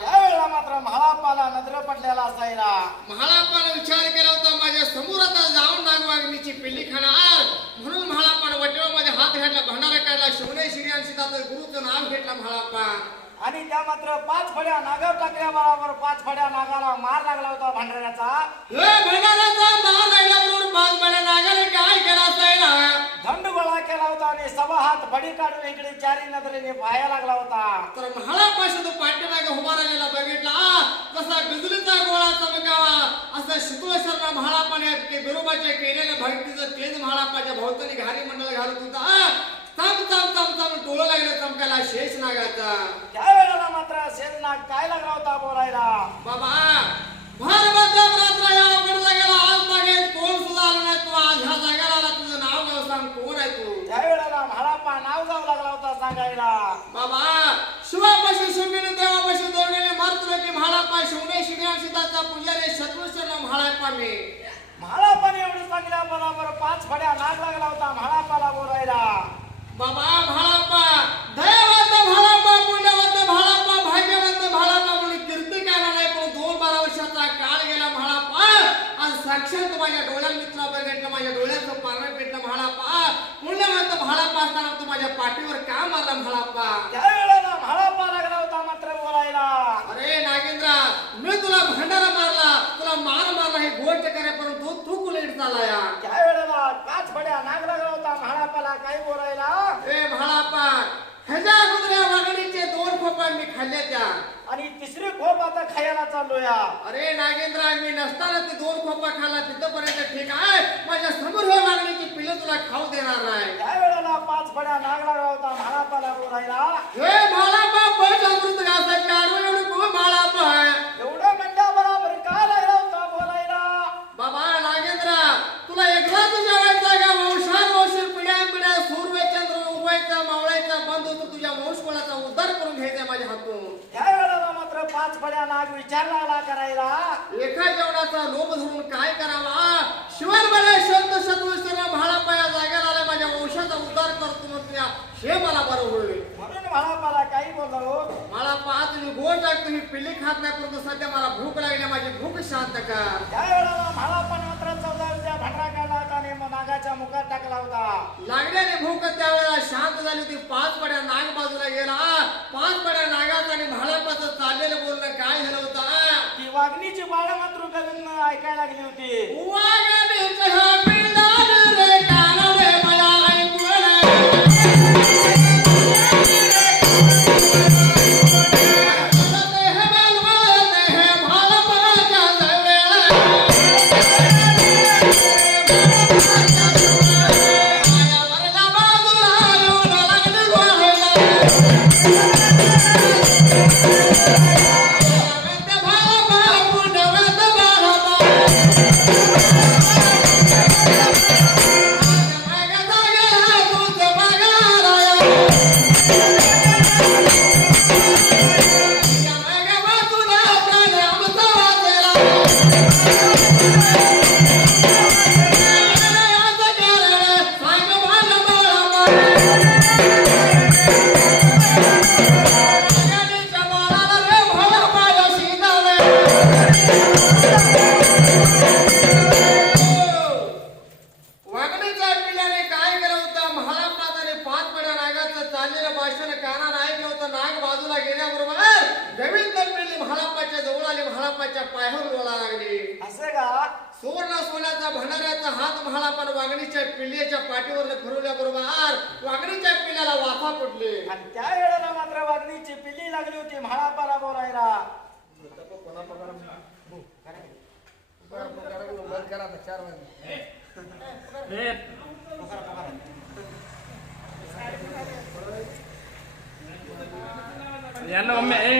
त्यावेळेला मात्र महापाला नजर पडलेला असायला. महालापानं विचार केला होता माझ्यासमोर आता जाऊन नागवाग्नीची पिल्ली खाणार. म्हणून महालापानं वटवामध्ये हात घातला भंडारा काढला शिवणे श्रीयान सीताचं गुरुचं नाव घेतलं महालापा आणि त्या मात्र पाच फड्या नागावर टाकल्या बरोबर पाच फड्या नागाला मार लागला होता भांडऱ्याचा. हे भंडाराचा लागल्याबरोबर पाच बड्या आणि सभा हात फडी काढून इकडे चारी नजरेने पाहायला लागला होता. तर महालापाशी तो पाठीमागे उभा राहिलेला बघितला कसा बिजुलीचा गोळा चमकावा असं शितुळेश्वरला महालापाने ते बिरोबाच्या केलेल्या भक्तीचं तेज महालापाच्या भोवतानी घारी मंडळ घालत होता. चम चम चम चम डोळं लागलं चमकायला शेष नागाचा. त्यावेळेला मात्र शेजनाग काय लागला होता बोलायला? बाबा भर बदम रात्र या अवघड जागेला आज मागे कोण सुद्धा आलं नाही तू आज ह्या जागेला आला तुझं नाव गाव सांग कोण आहे तू? त्यावेळेला म्हाळापा नाव जाऊ लागला होता सांगायला. बाबा शिवापाशी शिवनेने देवापाशी दोडलेले मारतुले की म्हाळापा शिवने शिवने सीताचा पुजारी शत्रुशला म्हाळापा मी म्हाळापाने एवढं सांगल्या बरोबर पाच फड्या नाग लागला होता म्हाळापाला बोलायला. बाबा म्हाळापा दयावंत म्हाळापा पुण्यवंत म्हाळापा भाग्यवंत म्हाळापा म्हणून कीर्ती काला नाही पण दोन बारा वर्षाचा काळ गेला म्हाळापा आज साक्षात माझ्या डोळ्यात मित्र बघितलं माझ्या डोळ्याचं पारण पेटलं म्हाळापा पुण्यवंत म्हाळापा असताना तू माझ्या पाठीवर का मारला म्हाळापा? त्यावेळेला म्हाळापा लागला होता मात्र बोलायला. अरे नागेंद्रा मी तुला भंडारा मारला तुला मार मारला हे गोष्ट करे परंतु तू कुलेट चालला या त्यावेळेला पाच फड्या नाग लागला होता म्हाळापाला काय बोलायला ए म्हाळापा ह्याच्या अगोदर या वाघणीचे दोन खोपा मी खाल्ल्या त्या आणि तिसरी खायला चाललोया अरे नागेंद्र मी नसताना ते दोन खोपा खाल्ला तिथपर्यंत ठीक आहे. माझ्यासमोर हे मागणीची पिल्लं तुला खाऊ देणार नाही. त्यावेळेला पाच फड्या नाग लागला होता हे म्हाळापा अमृत घासाचे आडवं एवढं को म्हाळापा एवढं म्हणल्या बरोबर काय लागला होता बोलायला? बाबा नागेंद्र तुला एकदाच जेवायचं का? वंशान वंशील पिढ्या उगवायचा मावळायचा बंद होतो तुझ्या वंशकुळाचा उद्धार करून घ्यायचा माझ्या हातून. पाच फड्या नाग विचार लागला करायला. एका जेवणाचा लोभ धरून काय करावा? शिवाय मला शब्द शत्रुश्वर म्हाळापा या जागेला आला माझ्या वंशाचा उद्धार करतो म्हणतो या हे मला बरं होईल म्हणून म्हाळापाला काही बोललो. मला पाच तुम्ही गोड टाक तुम्ही पिल्ली खात नाही परंतु सध्या मला भूक लागली माझी भूक शांत कर. त्यावेळेला म्हाळापा मात्र चौदावीच्या भांडरा काढला होता आणि नागाच्या मुखात टाकला होता. लागल्याने भूक त्यावेळेला शांत झाली होती पाच पड्या नाग बाजूला गेला पाच पड्या नागाचं आणि चाललेलं बोलणं काय झालं होतं ती वागणीची बाळ मात्र कवीन ऐकायला लागली होती. वाघानेचं वागणीच्या पायावर डोळा लागली असं का? सुवर्ण सोन्याचा भंडाऱ्याचा हात महालापान वागणीच्या पिल्ल्याच्या पाठीवर फिरवल्याबरोबर वागणीच्या पिल्ल्याला वाफा फुटले. आणि त्यावेळेला मात्र वागणीची पिल्ली लागली होती म्हाळापाला बोलायला यांना मम्मी ए!